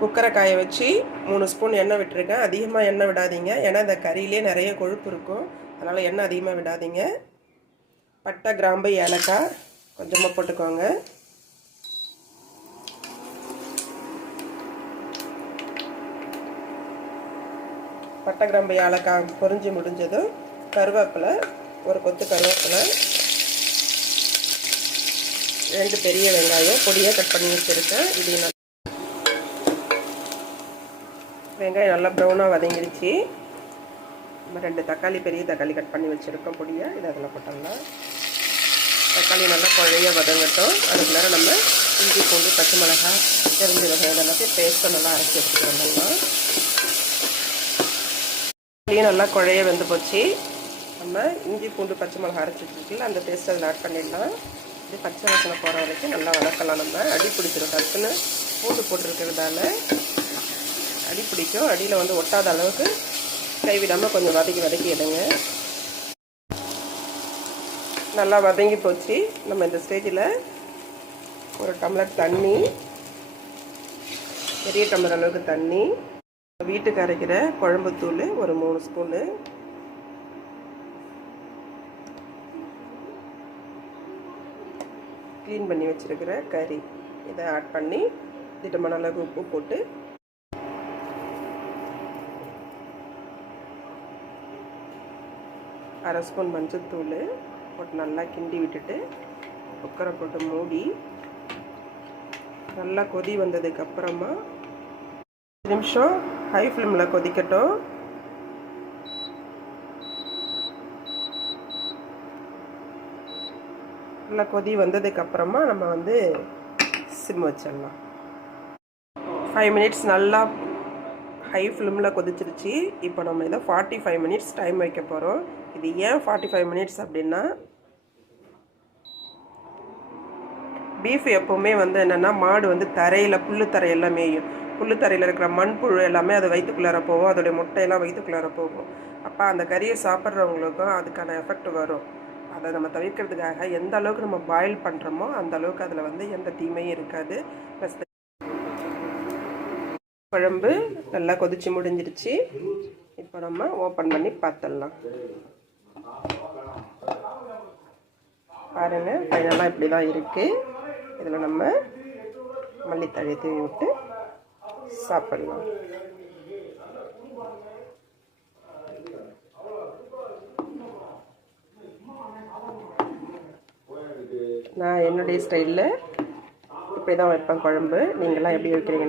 குக்கரை காய வச்சு 3 ஸ்பூன் எண்ணெய் விட்டுருக்கேன். அதிகமாக எண்ணெய் விடாதீங்க, ஏன்னா இந்த கறியிலே நிறைய கொழுப்பு இருக்கும். அதனால் எண்ணெய் அதிகமாக விடாதீங்க. பட்டை, கிராம்பு, ஏலக்காய் கொஞ்சமாக போட்டுக்கோங்க. பட்டை, கிராம்பு, ஏலக்காய் பொரிஞ்சு முடிஞ்சதும் கருவேப்பிலை, ஒரு கொத்து கருவேப்பிலை, 2 பெரிய வெங்காயம் பொடியாக கட் பண்ணி வச்சுருக்கேன். இதையும் வெங்காயம் நல்லா ப்ரௌனாக வதங்கிடுச்சு. நம்ம 2 தக்காளி, பெரிய தக்காளி கட் பண்ணி வச்சுருக்கோம் பொடியாக. இது அதில் போட்டோம்னா தக்காளி நல்லா குழைய வதங்கட்டும். அதுக்கு நேரம் நம்ம இஞ்சி, பூண்டு, பச்சை மிளகாய், தெரிஞ்ச வகைகள் எல்லாத்தையும் பேஸ்ட்டை நல்லா அரைச்சி எடுத்துக்கிறோம்னா நல்லா குழைய வெந்து போச்சு. நம்ம இஞ்சி, பூண்டு, பச்சை மிளகாய் அரைச்சி வச்சுருக்கல அந்த பேஸ்ட் அதில் ஆட் பண்ணிடலாம். இது பச்சை வாசனை போகிற வரைக்கும் நல்லா வதக்கலாம். நம்ம அடி பிடிச்சிடும். டக்குன்னு பூண்டு போட்டிருக்கிறதால அடி பிடிக்கும். அடியில் வந்து ஒட்டாத அளவுக்கு கைவிடாமல் கொஞ்சம் வதக்கி எடுங்க. நல்லா வதங்கி போச்சு. நம்ம இந்த ஸ்டேஜில் ஒரு டம்ளர் தண்ணி, பெரிய டம்ளர் அளவுக்கு தண்ணி, வீட்டுக்கு அரைக்கிற குழம்புத்தூள் ஒரு 3 ஸ்பூனு, க்ளீன் பண்ணி வச்சுருக்கிற கறி இதை ஆட் பண்ணி திட்டமான அளவுக்கு உப்பு போட்டு அரை ஸ்பூன் மஞ்சள்தூள் போட்டு நல்லா கிண்டி விட்டுட்டு குக்கரை போட்டு மூடி நல்லா கொதி வந்ததுக்கப்புறமா 5 நிமிஷம் ஹை ஃப்ளேமில் கொதிக்கட்டும். நல்லா கொதி வந்ததுக்கப்புறமா நம்ம வந்து சிம் வச்சிடலாம். 5 மினிட்ஸ் நல்லா ஹை ஃப்ளேமில் கொதிச்சிருச்சு. இப்போ நம்ம இதை 45 மினிட்ஸ் டைம் வைக்க போகிறோம். இது ஏன் 45 மினிட்ஸ் அப்படின்னா, பீஃப் எப்போவுமே வந்து என்னென்னா மாடு வந்து தரையில் புல்லு தரையெல்லாம் மேயும். புல்லு தரையில் இருக்கிற மண்புழு எல்லாமே அது வயிற்றுக்குள்ளார போகும். அதோடைய முட்டையெல்லாம் வயிற்றுக்குள்ளார போகும். அப்போ அந்த கறியை சாப்பிட்றவங்களுக்கும் அதுக்கான எஃபெக்ட் வரும். அதை நம்ம தவிர்க்கிறதுக்காக எந்த அளவுக்கு நம்ம பாயில் பண்ணுறோமோ அந்த அளவுக்கு அதில் வந்து எந்த தீமையும் இருக்காது. ப்ளஸ் குழம்பு நல்லா கொதிச்சு முடிஞ்சிருச்சு. இப்போ நம்ம ஓப்பன் பண்ணி பார்த்துடலாம். பாருங்கள், ஃபைனலாக இப்படி தான் இருக்குது. இதில் நம்ம மல்லித்தழை தூவி விட்டு சாப்பிடலாம். நான் என்னுடைய ஸ்டைலில் இப்படி தான் வைப்பேன் குழம்பு. நீங்களாம் எப்படி வைக்கிறீங்கன்னு